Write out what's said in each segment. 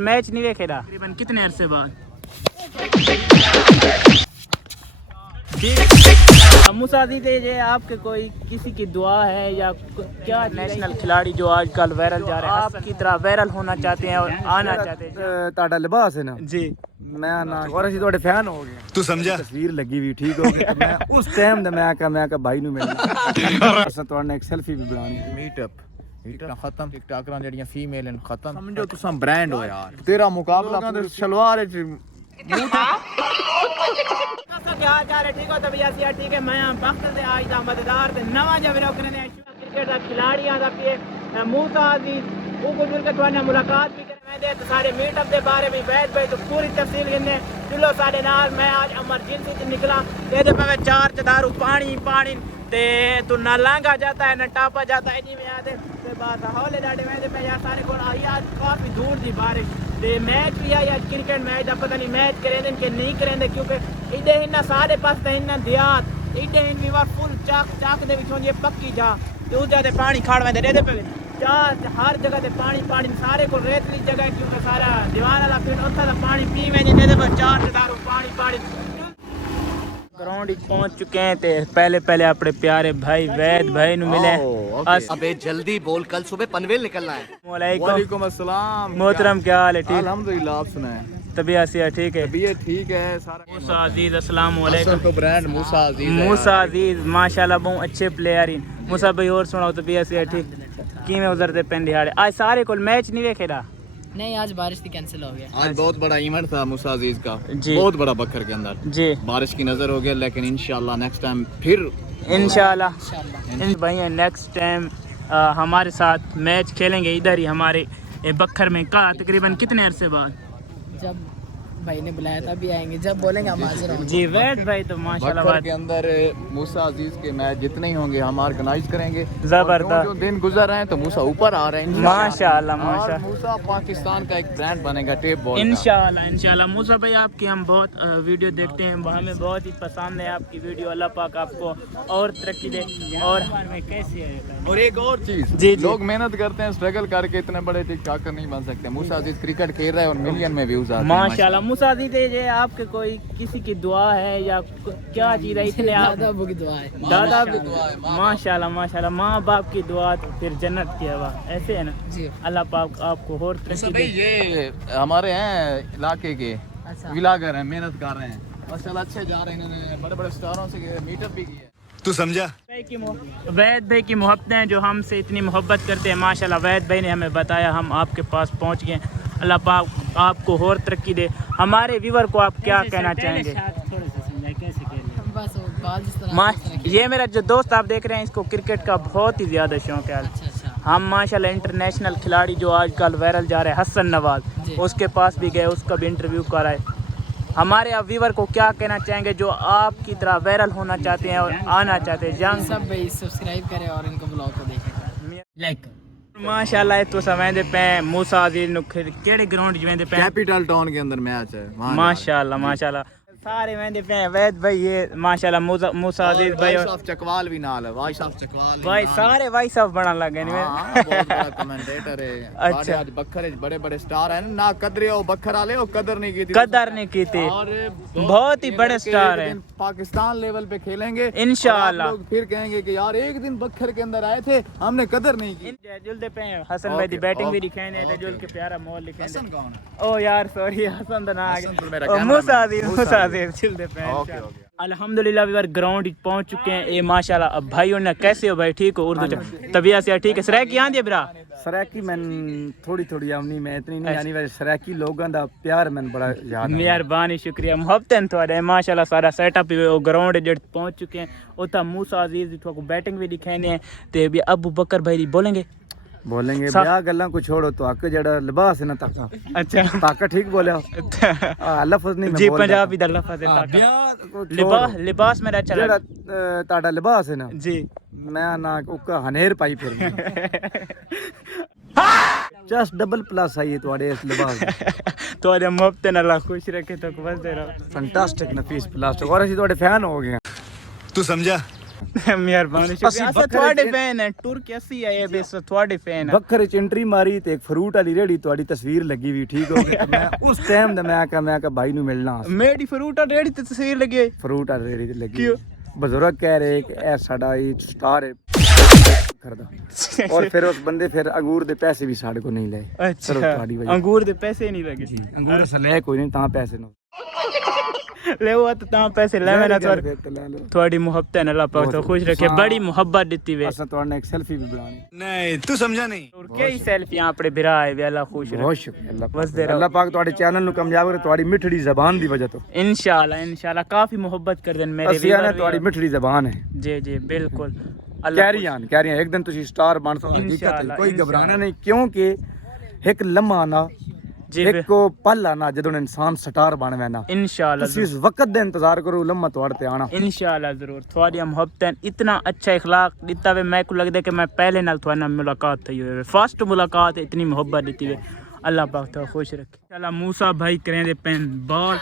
Match नहीं देखेगा तकरीबन कितने अरसे बाद। मूसा दीजिए आपके कोई किसी की दुआ है या क्या नेशनल खिलाड़ी जो आजकल वायरल जा रहे हैं आपकी तरह वायरल होना चाहते हैं और आना चाहते हैं। ताड़ा लिबास है ना जी मैं ना और ਅਸੀਂ ਤੁਹਾਡੇ ਫੈਨ ਹੋ ਗਏ तू समझा ਤਸਵੀਰ ਲੱਗੀ ਵੀ ਠੀਕ ਹੋ ਗਈ ਮੈਂ ਉਸ ਟਾਈਮ ਦਾ ਮੈਂ ਕਹਾ ਭਾਈ ਨੂੰ ਮਿਲਣਾ ਅਸਾਂ ਤੁਹਾਡੇ ਇੱਕ ਸੈਲਫੀ ਵੀ ਬਣਾਣੀ मीटअप खत्म टिकटॉकरां जेहड़ियां फीमेल न खत्म समझो तुसां ब्रांड हो यार तेरा मुकाबला सलवार क्या जा रहे ठीक हो तबियत ठीक है मैं वक्त से आज दा मददार ते नवा जब रोकने ने क्रिकेट दा खिलाड़ियां दा पे मूसा अजीज वो गुजर के तुहाने मुलाकात भी करे मैं दे तो सारे मीटअप दे बारे में बैठ बैठ तो पूरी तफसील गिनने चलो साडे नाल मैं आज इमरजेंसी च निकला ते दे पे चार चदारू पानी पानी ते तू ना लांगा जाता है ना टापा जाता है जी में आते ते बात हौले डाडे में दे पे यार सारे कोल आई आज काफी दूर दी बारिश ते मैच भी आई आज क्रिकेट मैच दा पता नहीं मैच करेंदे कि नहीं करेंदे क्योंकि इधे इन्ना सारे पास ते इन्ना दियात इधे इन भी फुल चाक दे विचों ये पक्की जा ते उस जगह पानी खाड़ में दे पे चार हर जगह ते पानी सारे को रेतली जगह क्योंकि सारा दीवार वाला फिर उत्था दा पानी पी में दे पे चार चदारू पानी ग्राउंड पहुंच चुके हैं ते पहले अपने प्यारे भाई वैद भाई नु मिले अबे जल्दी बोल कल सुबह पनवेल निकलना है। वालेकुम अस्सलाम मोहतरम क्या हाल है ठीक अल्हम्दुलिल्लाह आप सुनाएं तबीयत से ठीक है तबीयत ठीक है सारा मूसा अजीज अस्सलाम वालेकुम तो ब्रांड मूसा अजीज है मूसा अजीज माशाल्लाह बहुत अच्छे प्लेयर हैं मूसा भाई और सुनाओ तबीयत से ठीक कि में उधर दे पेन दिहाड़े आज सारे को मैच नहीं देखेगा नहीं आज बारिश थी कैंसिल हो गया। आज बहुत बड़ा इवेंट था मूसा अजीज का जी। बहुत बड़ा बकर के अंदर जी बारिश की नजर हो गया लेकिन इंशाल्लाह नेक्स्ट टाइम फिर इंशाल्लाह भाई नेक्स्ट टाइम हमारे साथ मैच खेलेंगे इधर ही हमारे बखर में का तकरीबन कितने अरसे बाद जब भाई ने बुलाया था भी आएंगे जब बोलेंगे हम हाजिर होंगे। जी वैद भाई तो माशाल्लाह बकर के अंदर मूसा अजीज के मैच जितने ही होंगे हम ऑर्गेनाइज करेंगे जबरदस्त जो दिन गुजर रहे हैं तो मूसा ऊपर आ रहे हैं माशाल्लाह और माशाल्लाह मूसा पाकिस्तान का एक ब्रांड बनेगा टेप बॉल इंशाल्लाह मूसा भाई आपकी हम बहुत वीडियो देखते हैं हमें बहुत ही पसंद है आपकी वीडियो अल्लाह पाक आपको और तरक्की दे और हमें कैसी है और एक और चीज जी लोग मेहनत करते हैं स्ट्रगल करके इतने बड़े टिकटॉकर नहीं बन सकते मूसा अजीज क्रिकेट खेल रहे हैं और मिलियन में व्यूज आते हैं माशाल्लाह मूसा दीजिए आपके कोई किसी की दुआ है या क्या चीज है इसलिए आप दादा अबू की दुआ है दादा माशाल्लाह माँ बाप की दुआ तो फिर जन्नत की हवा ऐसे है ना जी। अल्लाह पाक आपको और तरक्की दे। ये हमारे हैं इलाके के अच्छा विलागर हैं मेहनत कर रहे हैं माशाल्लाह अच्छे जा रहे हैं इन्होंने बड़े बड़े स्टारों से मीटअप भी किया तू समझा वैद भाई की मोहब्बतें जो हमसे इतनी मोहब्बत करते हैं माशाल्लाह वैद भाई ने हमें बताया हम आपके पास पहुंच गए अल्लाह पाक आपको और तरक्की दे। हमारे व्यूवर को आप क्या कहना चाहेंगे? बस वो बाल जिस तरह ये मेरा जो दोस्त आप देख रहे हैं इसको क्रिकेट का बहुत ही ज़्यादा शौक है। अच्छा हम माशाल्लाह इंटरनेशनल खिलाड़ी जो आजकल वायरल जा रहे हैं हसन नवाज उसके पास भी गए उसका भी इंटरव्यू कराए। हमारे आप व्यूवर को क्या कहना चाहेंगे जो आपकी तरह वायरल होना चाहते हैं और आना चाहते हैं जंग सब भाई सब्सक्राइब करें और इनको ब्लॉग को देखें लाइक माशाल्लाह तो समय पे मूसा अजीज नु केड़े ग्राउंड ज वेंदे पे कैपिटल टाउन के अंदर मैच है माशाल्लाह सारे वेंदे पे वैद भाई ये माशाल्लाह मूसा अजीज भाई साहब चकवाल भी नाल है भाई साहब चकवाल भाई सारे भाई साहब बना लगे बहुत बड़ा कमेंटेटर है अच्छा। आज बखर बड़े बड़े स्टार हैं ना कदरे हो बखर वाले हो कदर नहीं की थी और बहुत ही बड़े स्टार हैं पाकिस्तान लेवल पे खेलेंगे इंशाल्लाह लोग फिर कहेंगे कि यार एक दिन बखर के अंदर आए थे हमने कदर नहीं की जुलदे पे हसन भाई दी बैटिंग भी दिखाई ने ते जुल के प्यारा मोल लिखे हसन कौन है? ओ यार सॉरी हसन दा ना आ हसन तो मेरा गया कैमरामैन मूसा अजीज जुलदे पे ओके ओके अल्हम्दुलिल्लाह व्यूअर ग्राउंड पहुंच चुके हैं ये माशाल्लाह। अब भाइयों ने कैसे हो भाई ठीक हो उर्दू तबीयत से ठीक है सराकी आंदी ब्रा सराकी मैं थोड़ी आमनी मैं इतनी नहीं आनी वैसे सराकी लोगों दा प्यार मैं बड़ा याद मेहरबानी शुक्रिया मोहब्बत थोड़े माशाल्लाह सारा सेटअप ग्राउंड जेड पहुंच चुके हैं उता मूसा अजीज को बैटिंग भी दिखाने हैं ते भी अबू बकर भाई बोलेंगे ब्याह गल्लां को छोड़ो तो आके जेड़ा लिबास है ना ताका अच्छा ताका ठीक बोलिया लफ्ज नहीं मैं जी बोल पंजाबी दा लफ्ज है ताका ब्याह लिबास मेरा अच्छा जेड़ा लगा ताड़ा लिबास है ना जी मैं ना उका हनेर पाई फिर जस्ट डबल प्लस आई तुम्हारे इस लिबास तोरे मोहब्बत नाल अल्लाह खुश रखे तो बस दे रहो फैंटास्टिक नफीस प्लास्टिक और ਅਸੀਂ ਤੁਹਾਡੇ फैन हो गए तू समझा ਮਿਹਰਬਾਨੀ ਸ਼ੁਕਰੀਆ ਅਸਾਂ ਤੁਹਾਡੇ ਫੈਨ ਹੈ ਤੁਰਕੀ ਅਸੀਂ ਆਏ ਬਸ ਤੁਹਾਡੇ ਫੈਨ ਹੈ ਬੱਕਰੇ ਚ ਐਂਟਰੀ ਮਾਰੀ ਤੇ ਇੱਕ ਫਰੂਟ ਵਾਲੀ ਰੇੜੀ ਤੁਹਾਡੀ ਤਸਵੀਰ ਲੱਗੀ ਵੀ ਠੀਕ ਹੋ ਗਈ ਮੈਂ ਉਸ ਟਾਈਮ ਦਾ ਮੈਂ ਕਿਹਾ ਭਾਈ ਨੂੰ ਮਿਲਣਾ ਮੇਰੀ ਫਰੂਟ ਆ ਰੇੜੀ ਤੇ ਤਸਵੀਰ ਲੱਗੀ ਫਰੂਟ ਵਾਲੀ ਰੇੜੀ ਤੇ ਲੱਗੀ ਬਜ਼ੁਰਗ ਕਹਿ ਰਹੇ ਕਿ ਇਹ ਸਾਡਾ ਇਹ ਸਟਾਰ ਹੈ ਕਰਦਾ ਔਰ ਫਿਰ ਉਸ ਬੰਦੇ ਫਿਰ ਅੰਗੂਰ ਦੇ ਪੈਸੇ ਵੀ ਸਾਡੇ ਕੋ ਨਹੀਂ ਲਏ ਅੱਛਾ ਅੰਗੂਰ ਦੇ ਪੈਸੇ ਨਹੀਂ ਲੱਗੇ ਜੀ ਅੰਗੂਰ ਸਲੇ ਕੋਈ ਨਹੀਂ ਤਾਂ ਪੈਸੇ ਨੂੰ ले वो तो पैसे ले मैंने थोड़ी मोहब्बत है अल्लाह पाक तो खुश रखे बड़ी मोहब्बत देती वे असा तोड़ने एक सेल्फी भी बनानी नहीं तू समझा नहीं और कई सेल्फियां अपने बिरा है वे अल्लाह खुश रखे बहुत शुक्रिया अल्लाह पाक ਤੁਹਾਡੇ ਚੈਨਲ ਨੂੰ ਕਾਮਯਾਬ ਕਰੇ ਤੁਹਾਡੀ ਮਿੱਠੜੀ ਜ਼ਬਾਨ ਦੀ ਵਜ੍ਹਾ ਤੋਂ इंशाल्लाह काफी मोहब्बत कर देन मेरे ਅਸੀਂ ਆਨੇ ਤੁਹਾਡੀ ਮਿੱਠੜੀ ਜ਼ਬਾਨ ਹੈ जी जी बिल्कुल कैरी आन एक दिन ਤੁਸੀਂ ਸਟਾਰ ਬਣ ਸਕਦੇ ਹਕੀਕਤ ਕੋਈ ਘਬਰਾਣਾ ਨਹੀਂ ਕਿਉਂਕਿ ਇੱਕ ਲਮਹਾ ਨਾ ਇੱਕ ਪਲ ਆਣਾ ਜਦੋਂ ਇਨਸਾਨ ਸਟਾਰ ਬਣਵੇ ਨਾ इंशाल्लाह ਤੁਸੀਂ ਉਸ ਵਕਤ ਦਾ ਇੰਤਜ਼ਾਰ ਕਰੋ ਲਮਹਾ ਤੁਹਾਡੇ ਤੇ ਆਣਾ इंशाल्लाह जरूर थोड़ी मोहब्बत इतना अच्छा इखलाक दिता वे मैं को लगदा कि मैं पहले नाल थोड़े नाल मुलाकात थई होवे फर्स्ट मुलाकात इतनी मोहब्बत दी वे अल्लाह पाक तो खुश रखे चला मूसा भाई करें दे पेन बॉल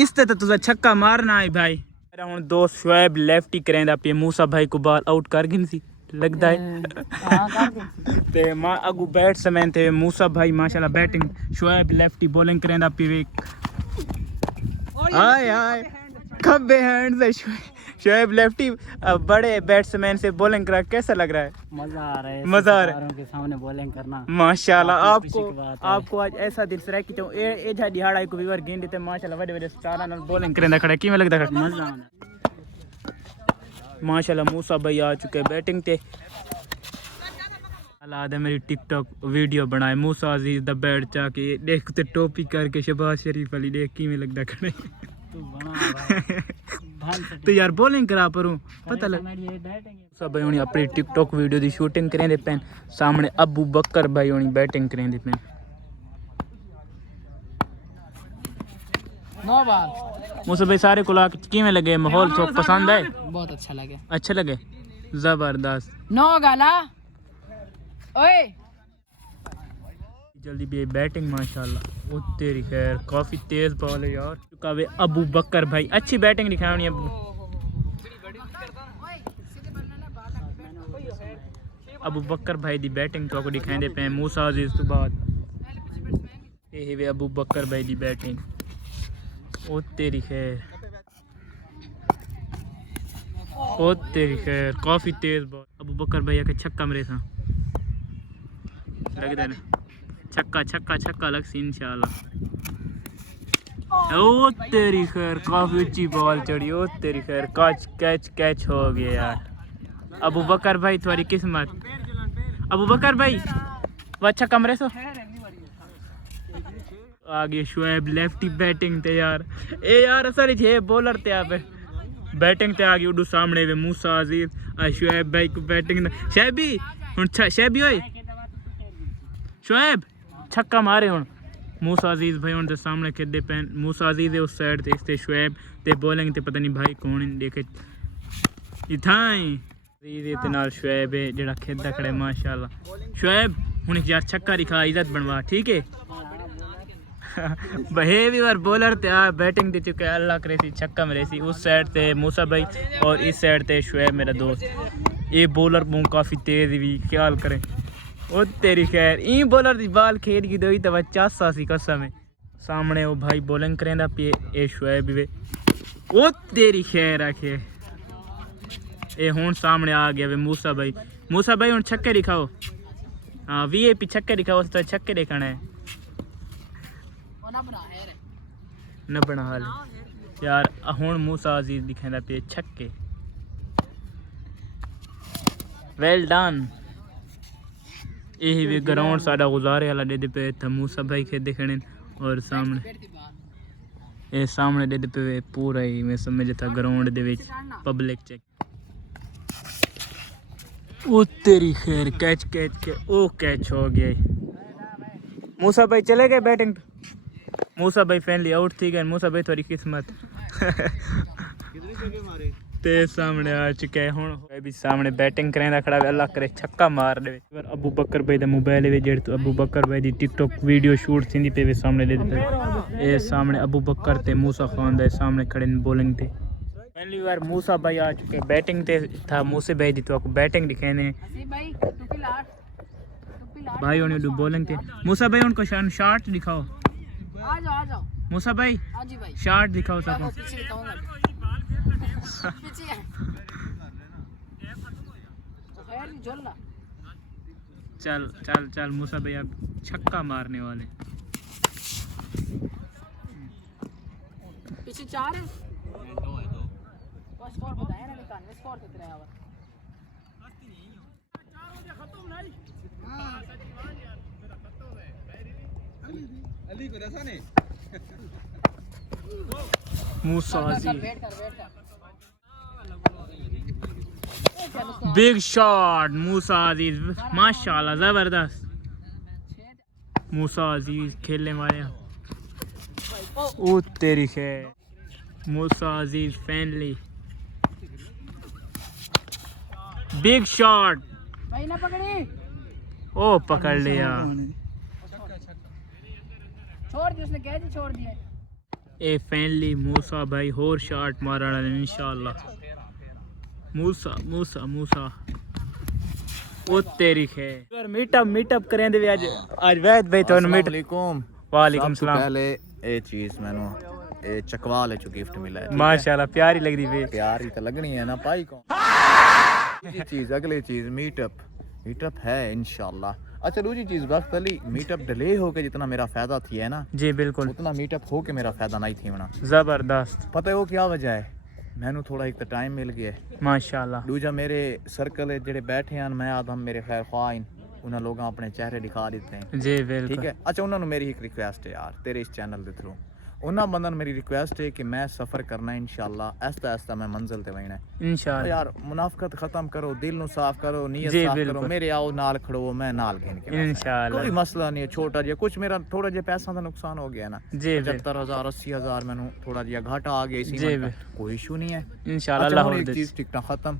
इस ते तुझा छक्का मारना है भाई मेरा हुन दोस्त शुएब लेफ्टी करेंदा पे मूसा भाई को बॉल आउट कर गिन सी लगदा है हां कर ते मां अगू बैट्समैन थे मूसा भाई माशाल्लाह बैटिंग शुएब लेफ्टी बॉलिंग करेंदा पे हाय हाय खब्बे हैंड से शुएब लेफ्टी बड़े बैट्समैन से बॉलिंग करा कैसा लग रहा है मजा आ रहा है मजा आ रहा है के सामने बॉलिंग करना माशाल्लाह आपको आज ऐसा दिल से रहा कि तो ए जा दिहाड़ा को वीवर गेंद देते माशाल्लाह बड़े बड़े स्टार नाल बॉलिंग करेंदा खड़ा किवें लगदा खड़ा मजा आना माशाल्लाह मूसा भाई आ चुके बैटिंग ते अल्लाह मेरी टिकटॉक वीडियो बनाए मूसा अजीज दा बैठ चा के देख ते टोपी करके शहबाज शरीफ अली देख किवें लगदा खड़े तू बना तो यार बॉलिंग करा परूं पता लग सब भाई हुनी अपनी टिकटॉक वीडियो दी शूटिंग करेंदे पेन सामने अबू बकर भाई हुनी बैटिंग करेंदे पेन नो बाल मूसा भाई सारे को लाके किवें लगे माहौल तो पसंद आए बहुत अच्छा लगे जबरदस्त नो गाला ओए जल्दी भी बैटिंग माशाल्लाह ओ तेरी खैर काफी तेज बॉल है यार कावे अबू बकर भाई अच्छी बैटिंग दिखाई होनी अबू बकर भाई दी बैटिंग तो को दिखाई दे पे मूसा अजीज तो बाद ये वे अबू बकर भाई दी बैटिंग ओ तेरी खैर काफी तेज बॉल अबू बकर भैया के छक्का मेरे था लगता है ना छक्का लग सी इंशाल्लाह ओ तेरी खैर काफी ऊंची बॉल चढ़ी ओ तेरी खैर कैच हो गया यार अबू बकर भाई तुम्हारी किस्मत अबू बकर भाई वो छक्का मेरे सो आगे शुएब लेफ्टी बैटिंग ते यार ए यार सारी छे बॉलर ते आप बैटिंग ते आगे उडू सामने वे मूसा अजीज शुएब भाई को बैटिंग शैबी हुन शैबी ओए शुएब छक्का मारे हुन मूसा अजीज भाई हुन ते सामने खेदे पैन मूसा अजीज उस साइड ते इसते शुएब ते बॉलिंग ते पता नहीं भाई कौन देखे इथाई अजीज ते नाल शुएब है जेड़ा खेदा खड़े माशाल्लाह शुएब हुन यार छक्का दिखा इज्जत बनवा ठीक है बिहेवियर बॉलर ते आ बैटिंग दे चुके अल्लाह करे सी छक्का मेरे सी उस साइड ते मूसा भाई और इस साइड ते शुएब मेरा दोस्त ये बॉलर मुंह काफ़ी तेज भी ख्याल करें ओ तेरी खैर ई बॉलर दी बाल खेड की दोई तो चासा सी कसम है सामने वो भाई बॉलिंग करेंदा पे ए शुएब वे ओ तेरी खैर आखे ए हुन सामने आ गया वे मूसा भाई हुन छक्के दिखाओ हाँ वीआईपी छक्के दिखाओ तो छक्के दिखाना है न बना हाल यार हुन मूसा अजीज दिखांदा पे छक्के वेल डन यही भी ग्राउंड साडा गुजारे वाला दे पे था मूसा भाई के देखने और सामने ये सामने दे पे पूरा ही मैं समझता ग्राउंड दे विच पब्लिक चेक ओ तेरी खैर कैच के ओ कैच हो गया मूसा भाई चले गए बैटिंग मूसा भाई फैनली आउट थी गए मूसा भाई थोड़ी किस्मत ते सामने आ चुके हैं हुन भी सामने बैटिंग करेंदा खड़ा अल्लाह करे छक्का मार दे अबू बकर भाई दा मोबाइल वे जेड़ तो अबू बकर भाई दी टिकटॉक वीडियो शूट थींदी पे सामने दे ए सामने अबू बकर ते मूसा खान दे सामने खड़े बॉलिंग ते पहली बार मूसा भाई आ चुके बैटिंग ते था मूसे भाई दी तो आपको बैटिंग दिखाने भाई टुपी लाट भाई उन्हें बॉलिंग थे मूसा भाई उनको शॉट दिखाओ आ जाओ मूसा भाई हाँ जी भाई शॉट दिखाओ सब पीछे दिखाऊंगा पीछे है तो खैर नहीं झोलना चल चल चल मूसा भाई अब छक्का मारने वाले पीछे 4 है स्कोर बताया ना निकाल स्कोर कितना है मूसा वेट कर बिग शॉट मूसा अजीज माशाल्लाह जबरदस्त मूसा अजीज खेलने वाले ओ तेरी खैर मूसा अजीज फैनली बिग शॉट भाई ना पकड़ी ओ पकड़ लिया छोड़ दी उसने कैच छोड़ दिया ए फैनली मूसा भाई होर शॉट मारना इंशाल्लाह मूसा मूसा मूसा ओ तेरी खैर मीटअप करें दे आज वैद भाई तो मीट वालेकुम वालेकुम सलाम पहले ये चीज मैनू ये चकवाल च गिफ्ट मिला है माशाल्लाह प्यारी लग रही वे प्यार ही तो लगनी है ना भाई को ये चीज अगली चीज मीटअप है इंशाल्लाह अच्छा दूसरी चीज वक्त अली मीटअप डिले हो के जितना मेरा फायदा थी है ना जी बिल्कुल उतना मीटअप हो के मेरा फायदा नहीं थी होना जबरदस्त पता है वो क्या वजह है मैनू थोड़ा एक तो टाइम मिल गया माशाल्लाह दूजा मेरे सर्कल जेडे बैठे हैं मैं आदम मेरे खैर ख्वाइन उन्हें लोग अपने चेहरे दिखा देते हैं जी ठीक बिल्कुल है अच्छा उन्होंने मेरी एक रिक्वेस्ट है यार तेरे इस चैनल के थ्रू उन्होंने बंदन मेरी रिक्वेस्ट है कि मैं सफ़र करना है इंशाल्लाह आहिस्ता आहिस्ता मैं मंजिल ते वहीना इंशाल्लाह यार मुनाफकत खत्म करो दिल नु साफ करो नीयत जी, साफ करो बिल्कुल। मेरे आओ नाल खड़ो मैं नाल गिन के इंशाल्लाह कोई मसला नहीं है छोटा जिहा कुछ मेरा थोड़ा जिहा पैसा का नुकसान हो गया ना जी 75,000 80,000 मैनू थोड़ा जिहा घाटा आ गया इसी जी, में कोई इशू नहीं है इंशाल्लाह अच्छा, अल्लाह हुण एक हौल चीज टिकटा खत्म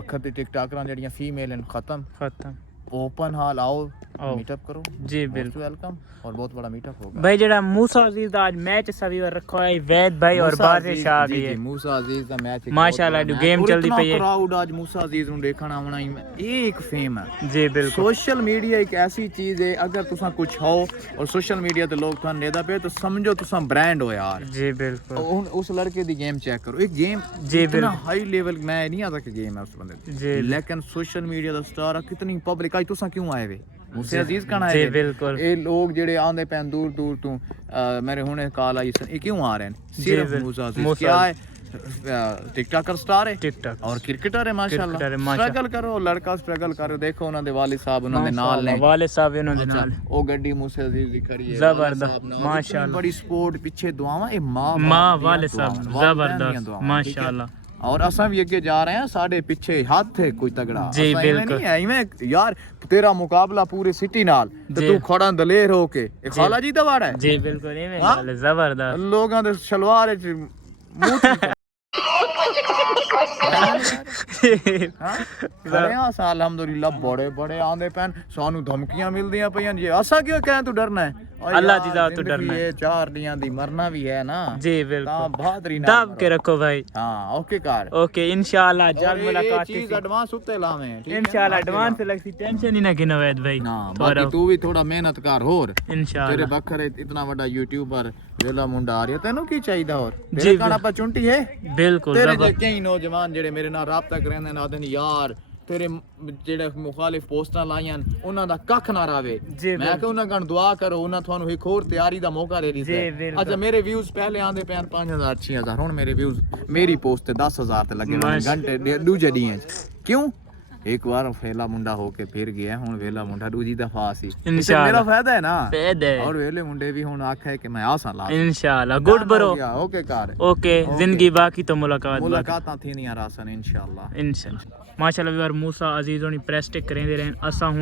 बखत दी टिकटाकरां जेहड़ियां फीमेल हैं खत्म खत्म ओपन हॉल आओ आओ। मीटअप करो जी मोस्ट बिल्कुल वेलकम और बहुत बड़ा मीटअप होगा भाई जेड़ा मूसा अजीज दा आज मैच सभी और रखो है वैद भाई और बारिश आ गई है मूसा अजीज ਦਾ ਮੈਚ माशाल्लाह जो गेम चलदी पई है क्राउड आज मूसा अजीज ਨੂੰ ਦੇਖਣ ਆਉਣਾ ਹੀ ਇਹ ਇੱਕ ਫੇਮ ਹੈ जी बिल्कुल सोशल मीडिया एक ऐसी चीज है अगर तुसा कुछ हो और सोशल मीडिया ते लोग थान देदा पे तो समझो तुसा ब्रांड हो यार जी बिल्कुल उस लड़के दी गेम चेक करो एक गेम जी इतना हाई लेवल मैं नहीं आता कि गेम है उस बंदे जी लेकिन सोशल मीडिया दा स्टार कितनी पब्लिक आई तुसा क्यों आए वे मूसे अजीज कण आए जी वे? बिल्कुल ਇਹ ਲੋਕ ਜਿਹੜੇ ਆਂਦੇ ਪੈਣ ਦੂਰ ਦੂਰ ਤੋਂ ਮੇਰੇ ਹੁਣੇ ਕਾਲ ਆਈ ਸੀ ਇਹ ਕਿਉਂ ਆ ਰਹੇ ਨੇ ਸਿਰਫ मूसा अजीज मूसा क्या है टिकटॉकर स्टार है टिकटॉक और क्रिकेटर है माशाल्लाह क्रिकेटर है, माशाल्लाह। स्ट्रगल करो लड़का स्ट्रगल करो देखो ਉਹਨਾਂ ਦੇ ਵਾਲਿਦ ਸਾਹਿਬ ਉਹਨਾਂ ਦੇ ਨਾਲ ਨੇ वाले साहब इन्हों दे नाल ਉਹ ਗੱਡੀ मूसे अजीज ਦੀ ਖੜੀ ਹੈ जबरदस्त माशाल्लाह बड़ी सपोर्ट पीछे दुआवां ਇਹ मां मां वाले साहब जबरदस्त माशाल्लाह और असा भी अगे जा रहे हैं साढ़े पीछे हाथ है कोई तगड़ा जी, असां इवें बिल्कुल। नहीं है इवें यार तेरा मुकाबला पूरी सिटी नाल ते जी। तू खड़ा दलेर हो के ये खाला जी दा वाड़ा है जी बिल्कुल ये हाँ? गल जबरदस्त लोगां दे शलवार च मुंह अलहमदुलिल्लाह बड़े बड़े आंदे पैन सानू धमकियां मिलदियां पईयां जी असा क्यों कहें तू डरना है अल्लाह दी जात तो डरना है। ये 4 दियां दी मरना भी है ना जी ता बिल्कुल बहादुरी नाल दब मरो। के रखो भाई हां ओके कार ओके इंशाल्लाह और जल्द ये मुलाकात चीज एडवांस उत्ते लावे ठीक है इंशाल्लाह एडवांस लगती टेंशन ही ना गिनो वैद भाई ना बाकी तू भी थोड़ा मेहनत कर होर तेरे इंशाल्लाह बखर इतना बड़ा यूट्यूबर वेला मुंडा आ रहा तेनू की चाहिदा और जी, तेरे काना पा चुंटी है बिल्कुल तेरे जबर- जे कई नौजवान जेड़े मेरे नाल राबता करन ने आदन यार तेरे जेड़े मुखालिफ पोस्टां लाईयां उन्हां दा कख ना रावे जी, मैं कि उन्हां गण दुआ करो उन्हां थानू एक और तैयारी दा मौका दे दी जी, बिल्कुल। अच्छा मेरे व्यूज पहले आंदे पैन 5000 6000 हुन मेरे व्यूज मेरी पोस्ट ते 10000 ते लगे हुए माश- घंटे दूजे दिए क्यों एक बार वेला मुंडा होके फिर गया हुन वेला मुंडा दूजी दफा सी इससे इंशाल्लाह। मेरा फायदा है ना फैद है और वेले मुंडे भी हुन आखे कि मैं आसा ला इंशाल्लाह good bro okay car okay जिंदगी बाकी तो मुलाकात बाकी मुलाकातां थी नहीं रासन इंशाल्लाह इंशाल्लाह माशाल्लाह भी बार मूसा अजीज होनी प्रेस टिक करेंदे रहन असा